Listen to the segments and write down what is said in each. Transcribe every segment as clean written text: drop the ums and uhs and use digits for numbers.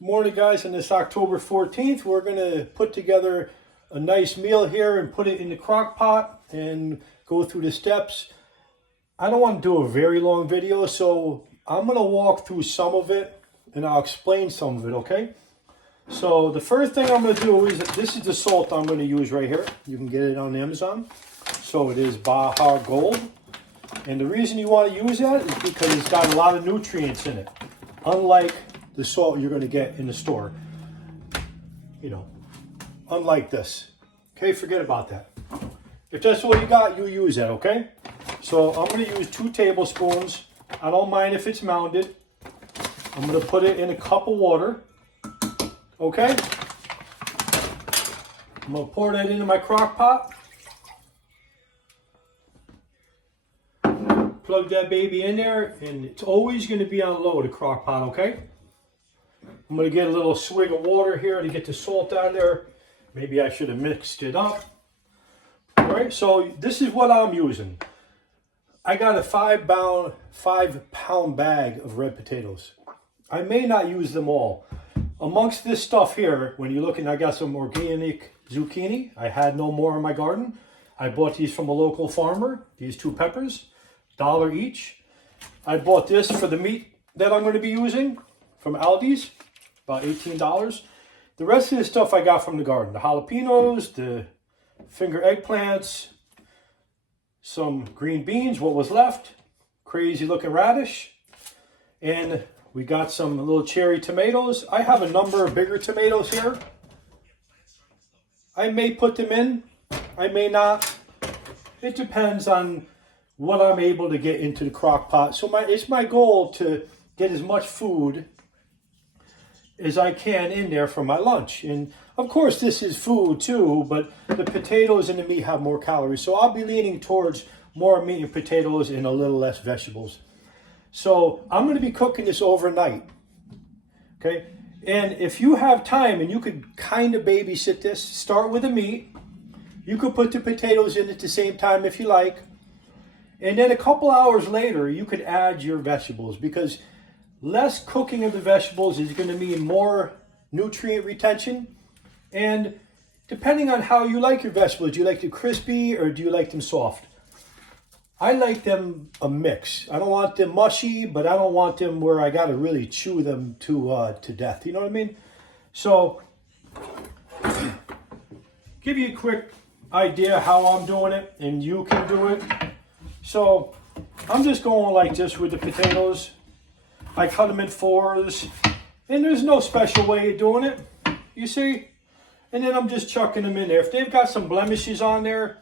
Good morning, guys. On this October 14th, we're going to put together a nice meal here and put it in the crock pot and go through the steps. I don't want to do a very long video, so I'm going to walk through some of it and I'll explain some of it, okay? So the first thing I'm going to do is, this is the salt I'm going to use right here. You can get it on Amazon. So it is Baja Gold. And the reason you want to use that is because it's got a lot of nutrients in it. Unlike the salt you're going to get in the store. You know, unlike this. Okay, forget about that. If that's all you got, you use that, okay? So I'm going to use 2 tablespoons. I don't mind if it's mounded. I'm going to put it in a cup of water. Okay? I'm going to pour that into my crock pot. Plug that baby in there, and it's always going to be on low, the crock pot, okay? I'm going to get a little swig of water here to get the salt out of there. Maybe I should have mixed it up. All right, so this is what I'm using. I got a 5-pound bag of red potatoes. I may not use them all. Amongst this stuff here, when you're looking, I got some organic zucchini. I had no more in my garden. I bought these from a local farmer, these 2 peppers, $1 each. I bought this for the meat that I'm going to be using from Aldi's, about $18. The rest of the stuff I got from the garden. The jalapenos, the finger eggplants, some green beans, what was left, crazy looking radish, and we got some little cherry tomatoes. I have a number of bigger tomatoes here. I may put them in, I may not. It depends on what I'm able to get into the crock pot. So it's my goal to get as much food as I can in there for my lunch. And of course this is food too, but the potatoes and the meat have more calories. So I'll be leaning towards more meat and potatoes and a little less vegetables. So I'm going to be cooking this overnight. Okay. And if you have time and you could kind of babysit this, start with the meat. You could put the potatoes in at the same time if you like. And then a couple hours later, you could add your vegetables, because less cooking of the vegetables is going to mean more nutrient retention. And depending on how you like your vegetables, do you like them crispy or do you like them soft? I like them a mix. I don't want them mushy, but I don't want them where I got to really chew them to death. You know what I mean? So, give you a quick idea how I'm doing it, and you can do it. So, I'm just going like this with the potatoes. I cut them in 4s, and there's no special way of doing it, you see? And then I'm just chucking them in there. If they've got some blemishes on there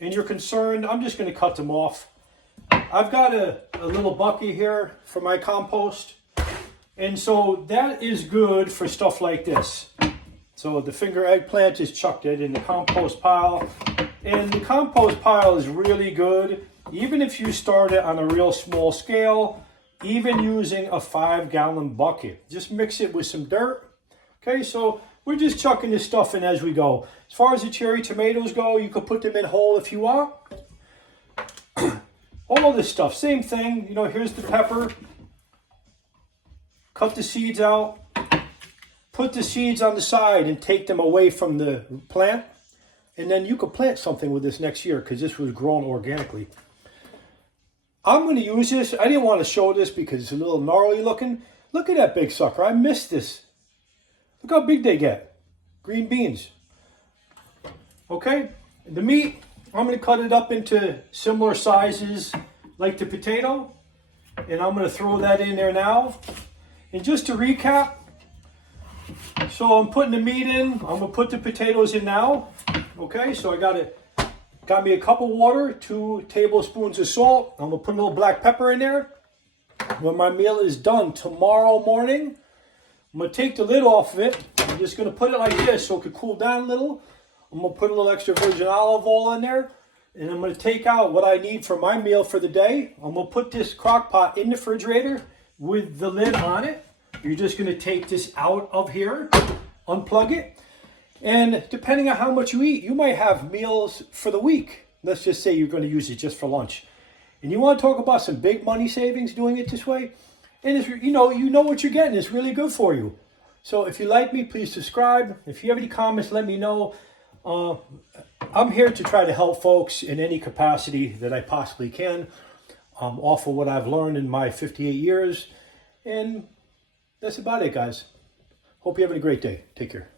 and you're concerned, I'm just going to cut them off. I've got a little bucket here for my compost, and so that is good for stuff like this. So the finger eggplant is chucked in the compost pile, and the compost pile is really good, even if you start it on a real small scale. Even using a 5-gallon bucket. Just mix it with some dirt. Okay, so we're just chucking this stuff in as we go. As far as the cherry tomatoes go, you could put them in whole if you want. All of this stuff, same thing. You know, here's the pepper. Cut the seeds out. Put the seeds on the side and take them away from the plant. And then you could plant something with this next year, because this was grown organically. I'm going to use this. I didn't want to show this because it's a little gnarly looking. Look at that big sucker. I missed this. Look how big they get. Green beans. Okay. The meat, I'm going to cut it up into similar sizes like the potato. And I'm going to throw that in there now. And just to recap, so I'm putting the meat in. I'm going to put the potatoes in now. Okay. So I got me a cup of water, 2 tablespoons of salt. I'm going to put a little black pepper in there. When my meal is done tomorrow morning, I'm going to take the lid off of it. I'm just going to put it like this so it could cool down a little. I'm going to put a little extra virgin olive oil in there. And I'm going to take out what I need for my meal for the day. I'm going to put this crock pot in the refrigerator with the lid on it. You're just going to take this out of here, unplug it. And depending on how much you eat, you might have meals for the week. Let's just say you're going to use it just for lunch. And you want to talk about some big money savings doing it this way? And it's, you know what you're getting. It's really good for you. So if you like me, please subscribe. If you have any comments, let me know. I'm here to try to help folks in any capacity that I possibly can, offer what I've learned in my 58 years. And that's about it, guys. Hope you're having a great day. Take care.